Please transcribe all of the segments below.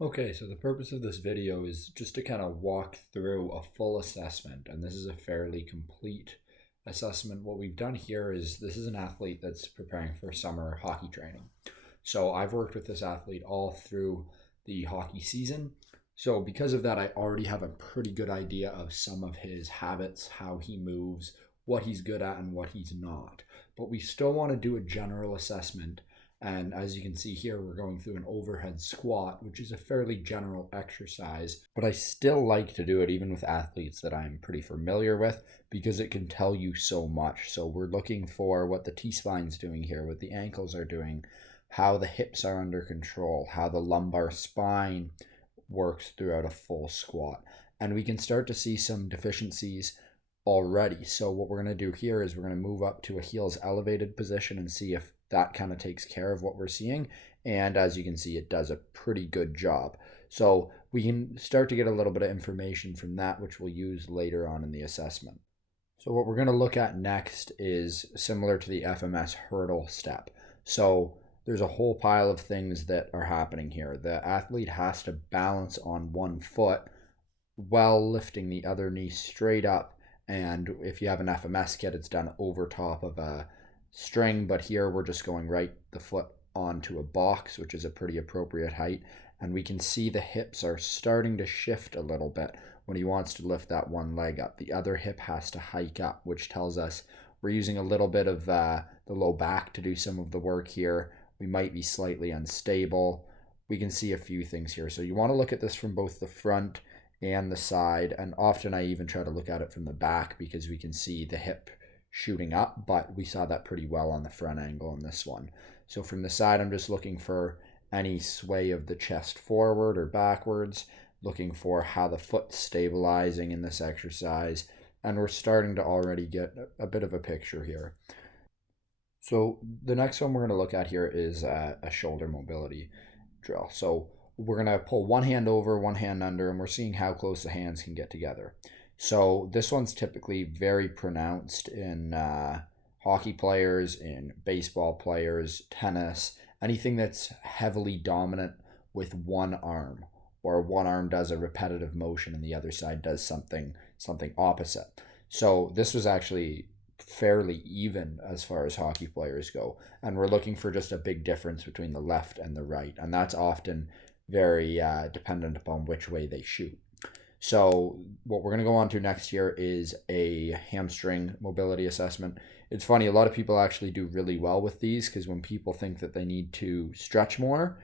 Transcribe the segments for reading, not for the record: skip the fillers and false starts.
Okay, so the purpose of this video is just to kind of walk through a full assessment, and this is a fairly complete assessment. What we've done here is this is an athlete that's preparing for summer hockey training. So I've worked with this athlete all through the hockey season. So because of that, I already have a pretty good idea of some of his habits, how he moves, what he's good at, and what he's not. But we still want to do a general assessment, and as you can see here, we're going through an overhead squat, which is a fairly general exercise, but I still like to do it even with athletes that I'm pretty familiar with because it can tell you so much. So we're looking for what the T-spine's doing here, what the ankles are doing, how the hips are under control, how the lumbar spine works throughout a full squat. And we can start to see some deficiencies already. So what we're going to do here is we're going to move up to a heels elevated position and see if that kind of takes care of what we're seeing. And as you can see, it does a pretty good job. So we can start to get a little bit of information from that, which we'll use later on in the assessment. So what we're going to look at next is similar to the FMS hurdle step. So there's a whole pile of things that are happening here. The athlete has to balance on one foot while lifting the other knee straight up. And if you have an FMS kit, it's done over top of a string, but here we're just going right the foot onto a box, which is a pretty appropriate height. And we can see the hips are starting to shift a little bit when he wants to lift that one leg up. The other hip has to hike up, which tells us we're using a little bit of the low back to do some of the work here. We might be slightly unstable. We can see a few things here. So you want to look at this from both the front and the side, and often I even try to look at it from the back because we can see the hip shooting up, but we saw that pretty well on the front angle in this one. So from the side, I'm just looking for any sway of the chest forward or backwards, looking for how the foot's stabilizing in this exercise, and we're starting to already get a bit of a picture here. So the next one we're going to look at here is a shoulder mobility drill. So we're going to pull one hand over, one hand under, and we're seeing how close the hands can get together. So this one's typically very pronounced in hockey players, in baseball players, tennis, anything that's heavily dominant with one arm, or one arm does a repetitive motion and the other side does something opposite. So this was actually fairly even as far as hockey players go, and we're looking for just a big difference between the left and the right, and that's often very dependent upon which way they shoot. So what we're going to go on to next year is a hamstring mobility assessment. It's funny, a lot of people actually do really well with these because when people think that they need to stretch more,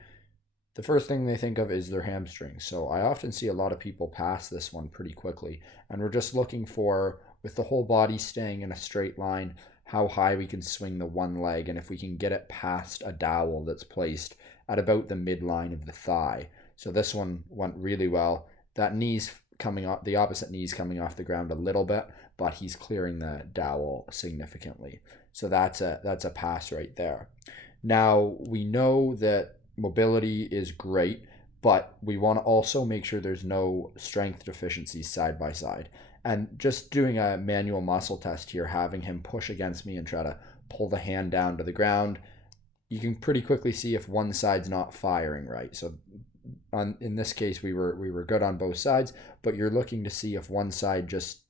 the first thing they think of is their hamstrings. So I often see a lot of people pass this one pretty quickly. And we're just looking for, with the whole body staying in a straight line, how high we can swing the one leg and if we can get it past a dowel that's placed at about the midline of the thigh. So this one went really well. That knee's coming off, the opposite knee's coming off the ground a little bit, but he's clearing the dowel significantly. So that's a pass right there. Now we know that mobility is great, but we want to also make sure there's no strength deficiencies side by side. And just doing a manual muscle test here, having him push against me and try to pull the hand down to the ground, you can pretty quickly see if one side's not firing right. So in this case, we were good on both sides, but you're looking to see if one side just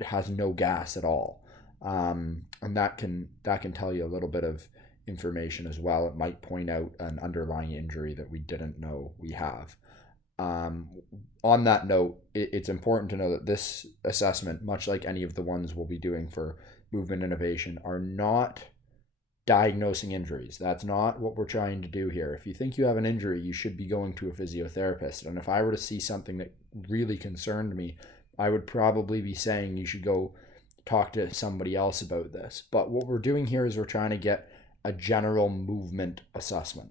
has no gas at all, and that can tell you a little bit of information as well. It might point out an underlying injury that we didn't know we have. Um, on that note, it's important to know that this assessment, much like any of the ones we'll be doing for movement innovation, are not diagnosing injuries. That's not what we're trying to do here. If you think you have an injury, you should be going to a physiotherapist. And if I were to see something that really concerned me, I would probably be saying you should go talk to somebody else about this. But what we're doing here is we're trying to get a general movement assessment.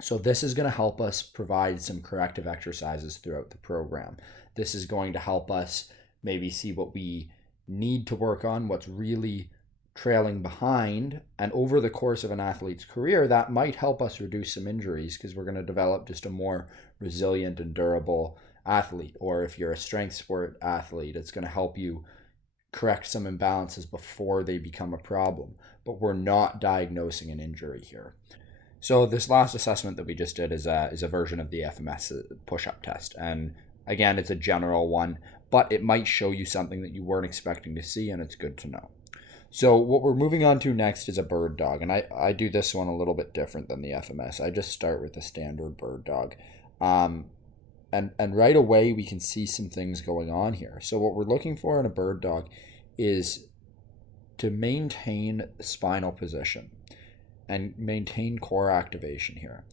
So this is going to help us provide some corrective exercises throughout the program. This is going to help us maybe see what we need to work on, what's really trailing behind, and over the course of an athlete's career, that might help us reduce some injuries because we're going to develop just a more resilient and durable athlete. Or if you're a strength sport athlete, it's going to help you correct some imbalances before they become a problem. But we're not diagnosing an injury here. So this last assessment that we just did is a version of the FMS push-up test, and again, it's a general one, but it might show you something that you weren't expecting to see, and it's good to know. So what we're moving on to next is a bird dog, and I do this one a little bit different than the FMS. I just start with the standard bird dog, and right away we can see some things going on here. So what we're looking for in a bird dog is to maintain spinal position and maintain core activation here.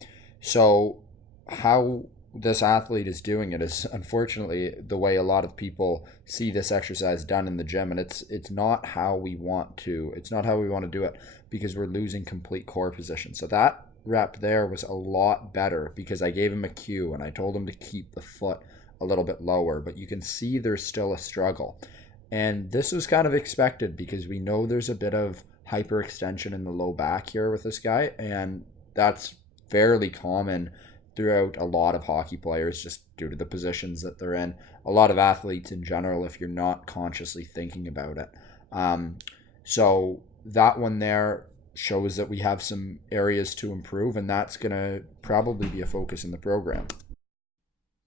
So how this athlete is doing it is unfortunately the way a lot of people see this exercise done in the gym, and it's not how we want to do it, because we're losing complete core position. So that rep there was a lot better because I gave him a cue and I told him to keep the foot a little bit lower, but you can see there's still a struggle. And this was kind of expected because we know there's a bit of hyperextension in the low back here with this guy, and that's fairly common throughout a lot of hockey players just due to the positions that they're in. A lot of athletes in general, if you're not consciously thinking about it. So that one there shows that we have some areas to improve, and that's going to probably be a focus in the program.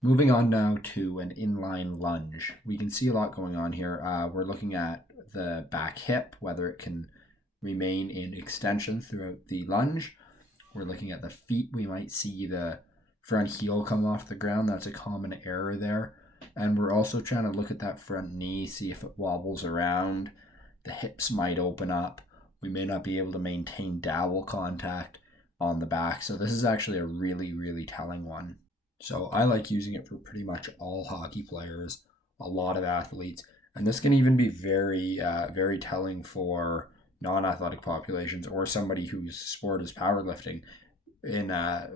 Moving on now to an inline lunge. We can see a lot going on here. We're looking at the back hip, whether it can remain in extension throughout the lunge. We're looking at the feet. We might see the front heel come off the ground. That's a common error there. And we're also trying to look at that front knee, see if it wobbles around. The hips might open up. We may not be able to maintain dowel contact on the back. So this is actually a really, really telling one. So I like using it for pretty much all hockey players, a lot of athletes. And this can even be very, very telling for non-athletic populations or somebody whose sport is powerlifting in a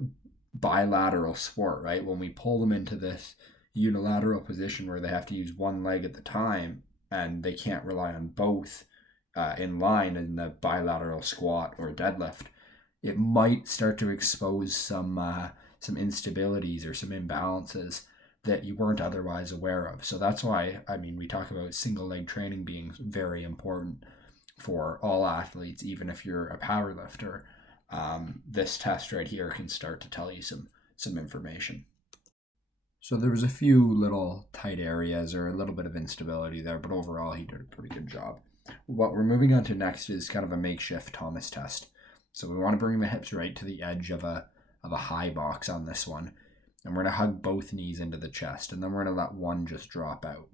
bilateral sport, right? When we pull them into this unilateral position where they have to use one leg at the time and they can't rely on both in line in the bilateral squat or deadlift, it might start to expose some instabilities or some imbalances that you weren't otherwise aware of. So that's why, we talk about single leg training being very important for all athletes, even if you're a power lifter. This test right here can start to tell you some information. So there was a few little tight areas or a little bit of instability there, but overall he did a pretty good job. What we're moving on to next is kind of a makeshift Thomas test. So we want to bring the hips right to the edge of a high box on this one, and we're going to hug both knees into the chest, and then we're going to let one just drop out.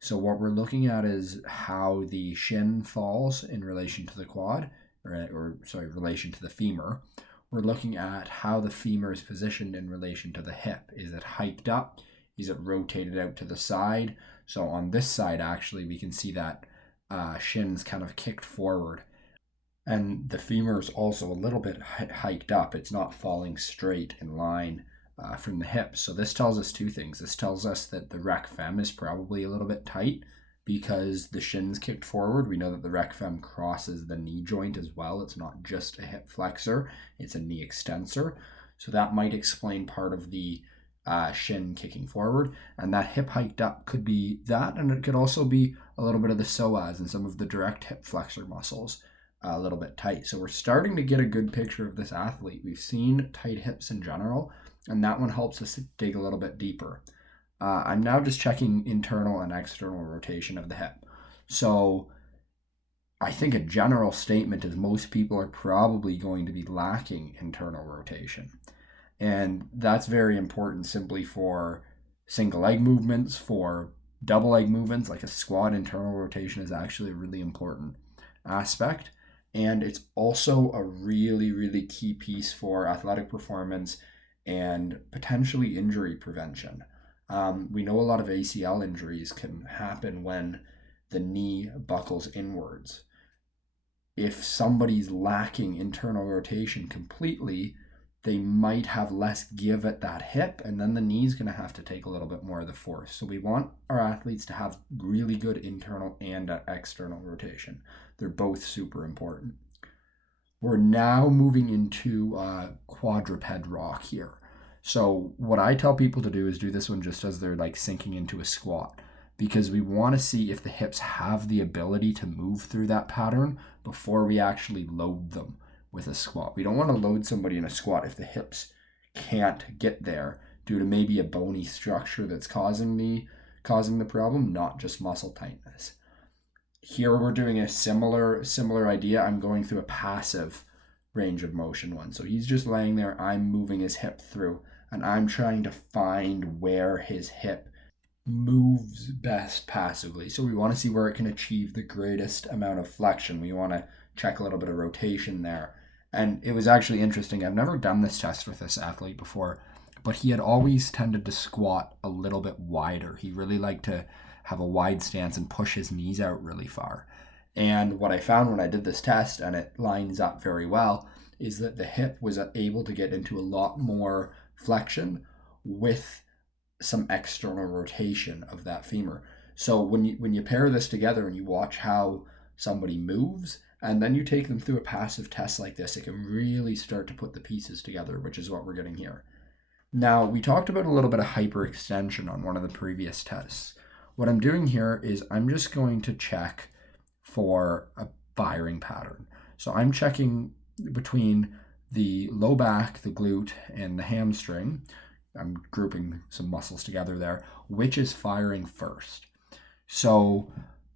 So what we're looking at is how the shin falls in relation to the quad, relation to the femur. We're looking at how the femur is positioned in relation to the hip. Is it hiked up? Is it rotated out to the side? So on this side, actually, we can see that shin's kind of kicked forward. And the femur is also a little bit hiked up. It's not falling straight in line from the hips. So this tells us two things. This tells us that the rec fem is probably a little bit tight because the shin's kicked forward. We know that the rec fem crosses the knee joint as well. It's not just a hip flexor, it's a knee extensor. So that might explain part of the shin kicking forward. And that hip hiked up could be that, and it could also be a little bit of the psoas and some of the direct hip flexor muscles a little bit tight. So we're starting to get a good picture of this athlete. We've seen tight hips in general, and that one helps us dig a little bit deeper. I'm now just checking internal and external rotation of the hip. So I think a general statement is most people are probably going to be lacking internal rotation. And that's very important simply for single leg movements, for double leg movements, like a squat. Internal rotation is actually a really important aspect. And it's also a really, really key piece for athletic performance and potentially injury prevention. We know a lot of ACL injuries can happen when the knee buckles inwards. If somebody's lacking internal rotation completely, they might have less give at that hip, and then the knee's going to have to take a little bit more of the force. So we want our athletes to have really good internal and external rotation. They're both super important. We're now moving into quadruped rock here. So what I tell people to do is do this one just as they're like sinking into a squat, because we want to see if the hips have the ability to move through that pattern before we actually load them. with a squat. We don't want to load somebody in a squat if the hips can't get there due to maybe a bony structure that's causing the problem, not just muscle tightness. Here we're doing a similar idea. I'm going through a passive range of motion one. So he's just laying there, I'm moving his hip through, and I'm trying to find where his hip moves best passively. So we want to see where it can achieve the greatest amount of flexion. We want to check a little bit of rotation there. And it was actually interesting. I've never done this test with this athlete before, but he had always tended to squat a little bit wider. He really liked to have a wide stance and push his knees out really far. And what I found when I did this test, and it lines up very well, is that the hip was able to get into a lot more flexion with some external rotation of that femur. So when you pair this together and you watch how somebody moves, and then you take them through a passive test like this, it can really start to put the pieces together, which is what we're getting here. Now, we talked about a little bit of hyperextension on one of the previous tests. What I'm doing here is I'm just going to check for a firing pattern. So I'm checking between the low back, the glute, and the hamstring. I'm grouping some muscles together there, which is firing first. So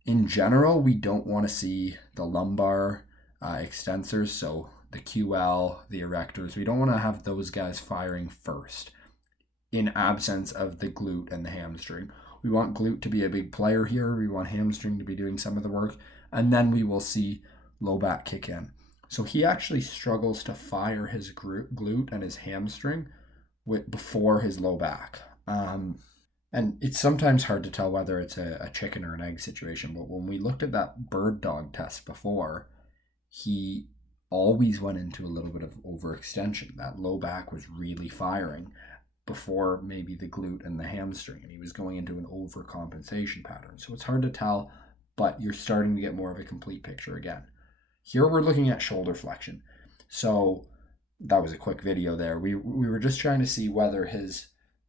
in general, we don't want to see the lumbar extensors, so the QL, the erectors. We don't want to have those guys firing first in absence of the glute and the hamstring. We want glute to be a big player here. We want hamstring to be doing some of the work, and then we will see low back kick in. So he actually struggles to fire his glute and his hamstring before his low back. And it's sometimes hard to tell whether it's a chicken or an egg situation, but when we looked at that bird dog test before, he always went into a little bit of overextension. That low back was really firing before maybe the glute and the hamstring, and he was going into an overcompensation pattern. So it's hard to tell, but you're starting to get more of a complete picture again. Here we're looking at shoulder flexion. So that was a quick video there. We were just trying to see whether his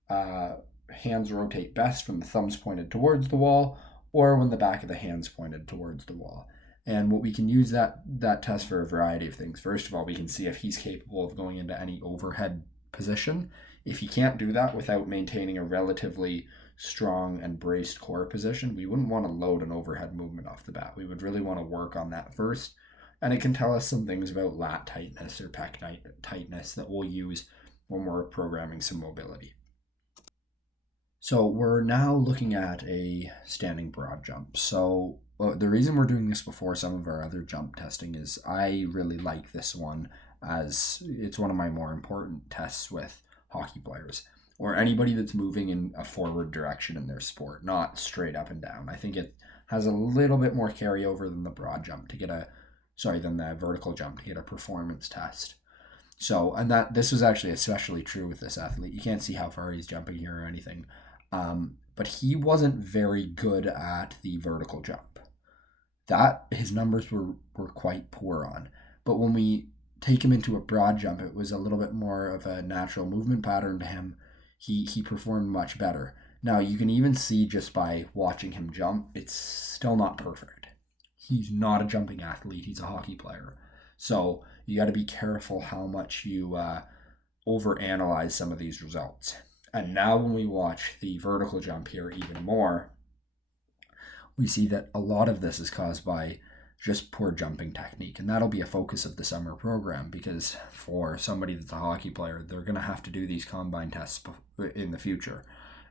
hands rotate best when the thumb's pointed towards the wall or when the back of the hand's pointed towards the wall. And what we can use that test for a variety of things. First of all, we can see if he's capable of going into any overhead position. If he can't do that without maintaining a relatively strong and braced core position, we wouldn't want to load an overhead movement off the bat. We would really want to work on that first. And it can tell us some things about lat tightness or pec tightness that we'll use when we're programming some mobility. So we're now looking at a standing broad jump. So the reason we're doing this before some of our other jump testing is I really like this one, as it's one of my more important tests with hockey players or anybody that's moving in a forward direction in their sport, not straight up and down. I think it has a little bit more carryover than the broad jump than the vertical jump to get a performance test. So, and this was actually especially true with this athlete. You can't see how far he's jumping here or anything. But he wasn't very good at the vertical jump. That his numbers were quite poor on. But when we take him into a broad jump, it was a little bit more of a natural movement pattern to him. He performed much better. Now you can even see just by watching him jump, it's still not perfect. He's not a jumping athlete. He's a hockey player. So you got to be careful how much you overanalyze some of these results. And now when we watch the vertical jump here even more, we see that a lot of this is caused by just poor jumping technique. And that'll be a focus of the summer program, because for somebody that's a hockey player, they're going to have to do these combine tests in the future.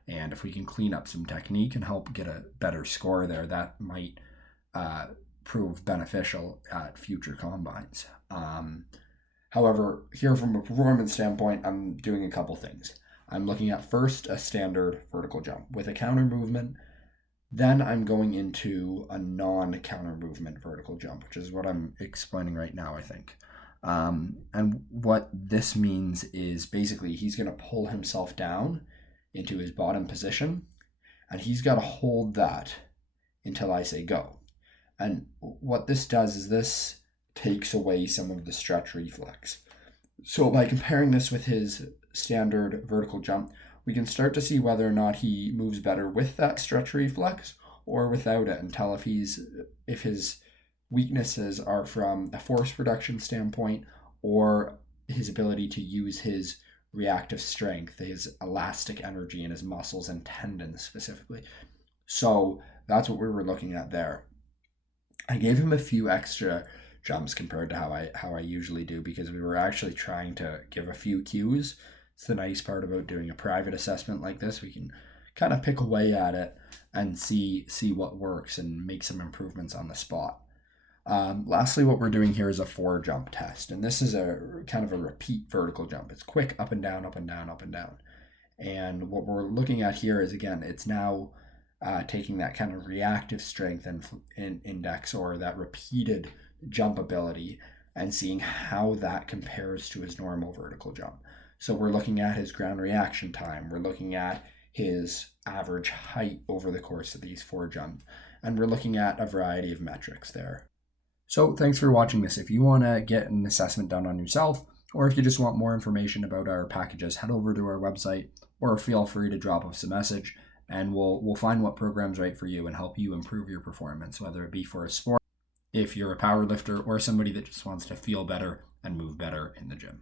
And if we can clean up some technique and help get a better score there, that might prove beneficial at future combines. However, here from a performance standpoint, I'm doing a couple things. I'm looking at first a standard vertical jump with a counter movement. Then I'm going into a non-counter movement vertical jump, which is what I'm explaining right now, I think. And what this means is basically he's going to pull himself down into his bottom position, and he's got to hold that until I say go. And what this does is this takes away some of the stretch reflex. So by comparing this with his standard vertical jump, we can start to see whether or not he moves better with that stretch reflex or without it, and tell if his weaknesses are from a force production standpoint or his ability to use his reactive strength, his elastic energy in his muscles and tendons specifically. So that's what we were looking at there. I gave him a few extra jumps compared to how I usually do, because we were actually trying to give a few cues. It's the nice part about doing a private assessment like this. We can kind of pick away at it and see what works and make some improvements on the spot. Lastly, what we're doing here is a 4-jump test, and this is a kind of a repeat vertical jump. It's quick, up and down, up and down, up and down. And what we're looking at here is, again, it's now taking that kind of reactive strength and index, or that repeated jump ability, and seeing how that compares to his normal vertical jump. So we're looking at his ground reaction time. We're looking at his average height over the course of these 4 jumps. And we're looking at a variety of metrics there. So thanks for watching this. If you want to get an assessment done on yourself, or if you just want more information about our packages, head over to our website, or feel free to drop us a message, and we'll find what program's right for you and help you improve your performance, whether it be for a sport, if you're a power lifter, or somebody that just wants to feel better and move better in the gym.